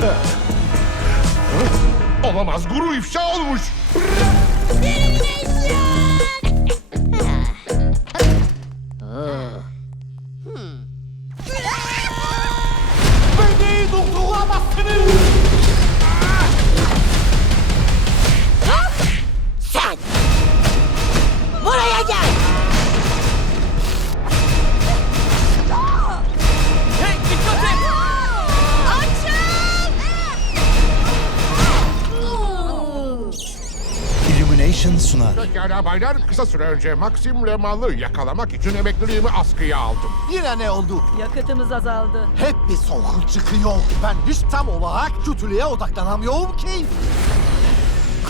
Olamaz, guru ifşa olmuş. Bırak! Benim eşyam! Station sunar. Pekala baylar, kısa süre önce Maxim Lemal'ı yakalamak için emekliliğimi askıya aldım. Yine ne oldu? Yakıtımız azaldı. Hep bir sorun çıkıyor. Ben hiç tam olarak kötülüğe odaklanamıyorum ki.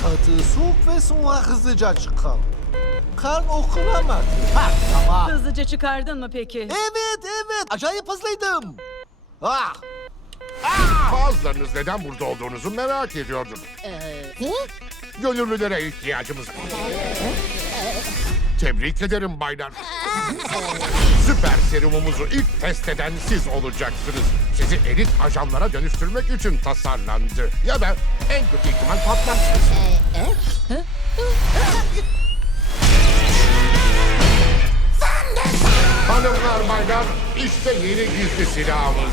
Katı soğuk ve sonra hızlıca çıkar. Karn okunamadı. Ha, tamam. Hızlıca çıkardın mı peki? Evet, evet. Acayip hızlıydım. Ah! Ah! Bazılarınız neden burada olduğunuzu merak ediyordum. Ee, hı? Gönüllülere ihtiyacımız var. Ee, e, e, e. Tebrik ederim baylar. Ee, e, e. Süper serumumuzu ilk test eden siz olacaksınız. Sizi elit ajanlara dönüştürmek için tasarlandı. Ya da en kötü ihtimal patlarsınız. Hanımlar baylar, işte yeni gizli silahımız.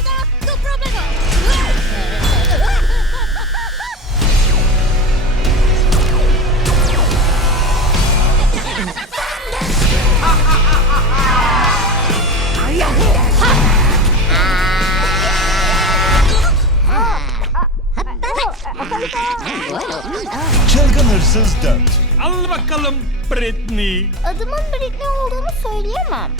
Çılgın Hırsız 4 Al bakalım Britney. Adımın Britney olduğunu söyleyemem.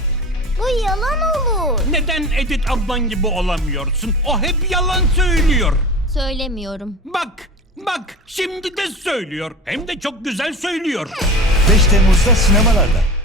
Bu yalan olur. Neden Edith ablan gibi olamıyorsun? O hep yalan söylüyor. Söylemiyorum. Bak, bak şimdi de söylüyor. Hem de çok güzel söylüyor. Hı. 5 Temmuz'da sinemalarda.